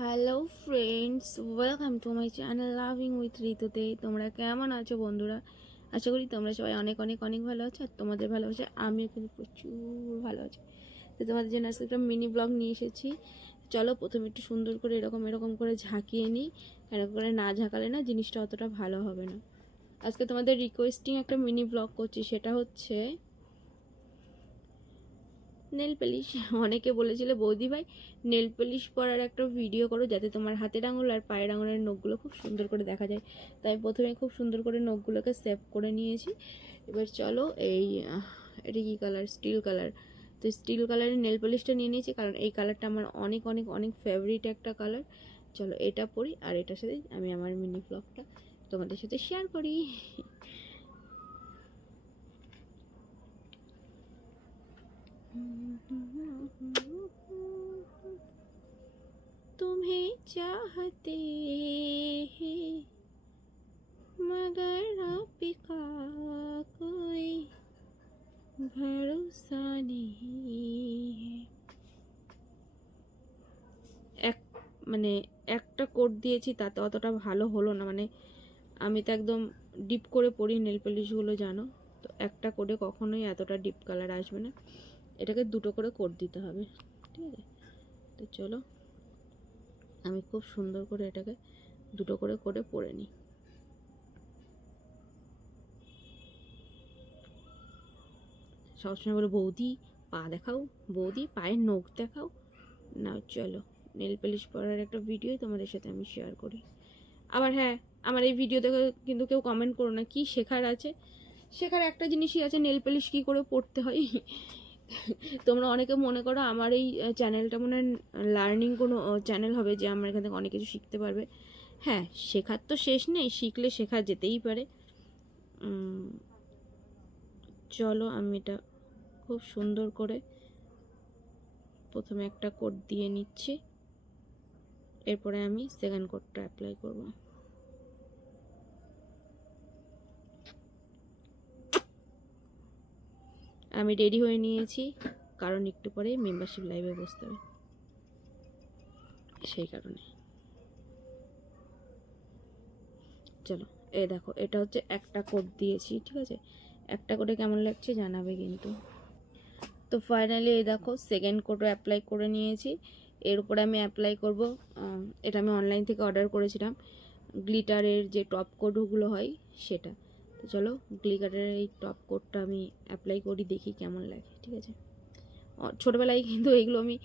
Hello friends, welcome to my channel loving with ঋতুতে। তোমরা কেমন আছো বন্ধুরা? আশা করি তোমরা সবাই অনেক অনেক অনেক ভালো আছো। আর তোমাদের ভালোবাসা আমিও কিন্তু প্রচুর ভালো আছি। তো তোমাদের জন্য আজকে একটা মিনি ব্লগ নিয়ে এসেছি। চলো প্রথমে একটু সুন্দর করে এরকম করে ঝাঁকিয়ে নিই। এরকম করে না ঝাঁকালে না জিনিসটা অতটা ভালো হবে না। আজকে তোমাদের রিকোয়েস্টিং একটা মিনি ব্লগ করছি, সেটা হচ্ছে নেল পলিশ। অনেকে বলেছিলে বৌদি ভাই নেল পলিশ পরার একটা ভিডিও করো যাতে তোমার হাতের আঙুল আর পায়ের আঙুলের নখগুলো খুব সুন্দর করে দেখা যায়। তাই প্রথমে খুব সুন্দর করে নখগুলোকে সেভ করে নিয়েছি। এবার চলো এটা কি কালার? Steel colour. তো স্টিল কালারের নেল পলিশটা নিয়ে নিয়েছি, কারণ এই কালারটা আমার অনেক অনেক অনেক ফেভারিট একটা কালার। চলো এটা পরি, আর এটার সাথে আমি আমার মিনি ব্লগটা তোমাদের সাথে শেয়ার করি। तुम्हें चाहते हैं मगर आपका कोई भरोसा नहीं है। এক মানে একটা কোড দিয়েছি, তাতে অতটা ভালো হলো না। মানে আমি তো একদম ডিপ করে পরি নেল পলিশগুলো, জানো তো। একটা কোডে কখনোই এতটা ডিপ কালার আসবে না, এটাকে দুটো করে কোড দিতে হবে, ঠিক আছে? তো চলো আমি খুব সুন্দর করে এটাকে দুটো করে কোডে পরে নিই। সবসময় বলে বৌদি পা দেখাও, বৌদি পায়ের নখ দেখাও। না, চলো নেল পলিশ পরার একটা ভিডিও তোমাদের সাথে আমি শেয়ার করি। আবার হ্যাঁ, আমার এই ভিডিও দেখে কিন্তু কেউ কমেন্ট করো না। কি শেখার আছে? শেখার একটা জিনিসই আছে, নেল পলিশ কী করে পড়তে হয়। তোমরা অনেকে মনে করো আমার এই চ্যানেলটা মনে হয় লার্নিং কোনো চ্যানেল হবে, যে আমার এখান থেকে অনেক কিছু শিখতে পারবে। হ্যাঁ, শেখার তো শেষ নেই, শিখলে শেখা যেতেই পারে। চলো আমি এটা খুব সুন্দর করে প্রথমে একটা কোড দিয়ে নিচ্ছি, এরপরে আমি সেকেন্ড কোডটা অ্যাপ্লাই করব। আমি রেডি হয়ে নিয়েছি, কারণ একটু পরে মেম্বারশিপ লাইভে বসতে হবে, সেই কারণে। চলো এই দেখো, এটা হচ্ছে একটা কোড দিয়েছি, ঠিক আছে? একটা কোডে কেমন লাগছে জানাবে কিন্তু। তো ফাইনালি এই দেখো সেকেন্ড কোডও অ্যাপ্লাই করে নিয়েছি। এর উপরে আমি অ্যাপ্লাই করব, এটা আমি অনলাইন থেকে অর্ডার করেছিলাম, গ্লিটারের যে টপ কোডগুলো হয় সেটা। তো চলো গ্লিটারের এই টপ কোডটা আমি অ্যাপ্লাই করি, দেখি কেমন লাগে, ঠিক আছে? ছোটোবেলায় কিন্তু এইগুলো আমি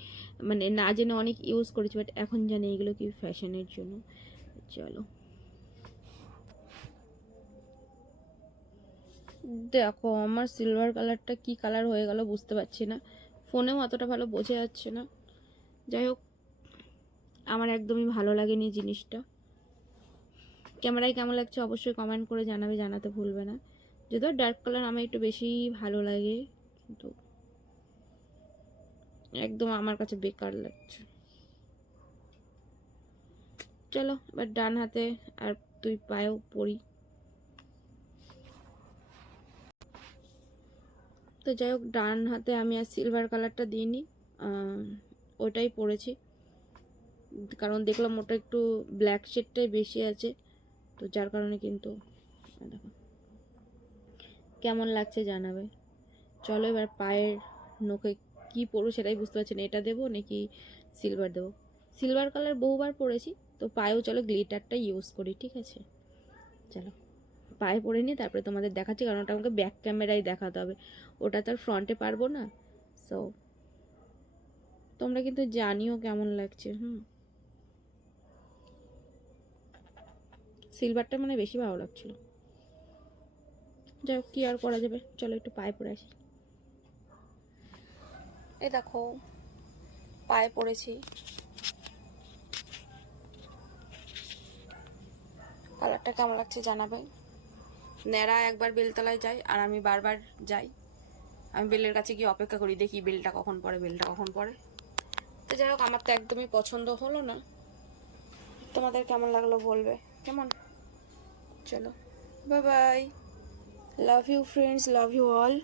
মানে না জেনে অনেক ইউজ করেছি, বাট এখন জানি এগুলো কি ফ্যাশনের জন্য। চলো দেখো আমার সিলভার কালারটা কি কালার হয়ে গেল বুঝতে পারছি না, ফোনেও অতটা ভালো বোঝা যাচ্ছে না। যাই হোক, আমার একদমই ভালো লাগেনি জিনিসটা। ক্যামেরায় কেমন লাগছে অবশ্যই কমেন্ট করে জানাবে, জানাতে ভুলবে না। যদিও ডার্ক কালার আমার একটু বেশি ভালো লাগে, কিন্তু একদম আমার কাছে বেকার লাগছে। চলো এবার ডান হাতে আর দুই পায়েও পরি। তো যাই হোক, ডান হাতে আমি আর সিলভার কালারটা দিইনি, ওটাই পরেছি, কারণ দেখলাম ওটা একটু ব্ল্যাক শেডটাই বেশি আছে, তো যার কারণে কিন্তু দেখো কেমন লাগছে জানাবে। চলো এবার পায়ের নখে কি পরবো সেটাই বুঝতে পারছি না, এটা দেবো নাকি সিলভার দেবো। সিলভার কালার বহুবার পরেছি, তো পায়েও চলো গ্লিটারটা ইউজ করি, ঠিক আছে? চলো পায়ে পরে নিই, তারপরে তোমাদের দেখাচ্ছি, কারণ ওটা আমাকে ব্যাক ক্যামেরায় দেখাতে হবে, ওটা তো আর ফ্রন্টে পারবো না। সো তোমরা কিন্তু জানিও কেমন লাগছে। সিলভারটা মানে বেশি ভালো লাগছিল। যাই হোক, কি আর করা যাবে, চলো একটু পায়ে পরে আসি। এই দেখো পায়ে পড়েছি, কালারটা কেমন লাগছে জানাবে। ন্যাড়া একবার বেলতলায় যাই, আর আমি বারবার যাই, আমি বেলের কাছে গিয়ে অপেক্ষা করি, দেখি বেলটা কখন পড়ে, বেলটা কখন পড়ে। তো যাই হোক, আমার তো একদমই পছন্দ হলো না, তোমাদের কেমন লাগলো বলবে কেমন। চলো bye bye, love you friends, love you all.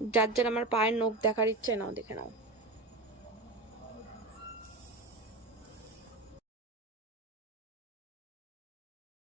যার যার আমার পায়ের নখ দেখার ইচ্ছে নাও দেখে নাও।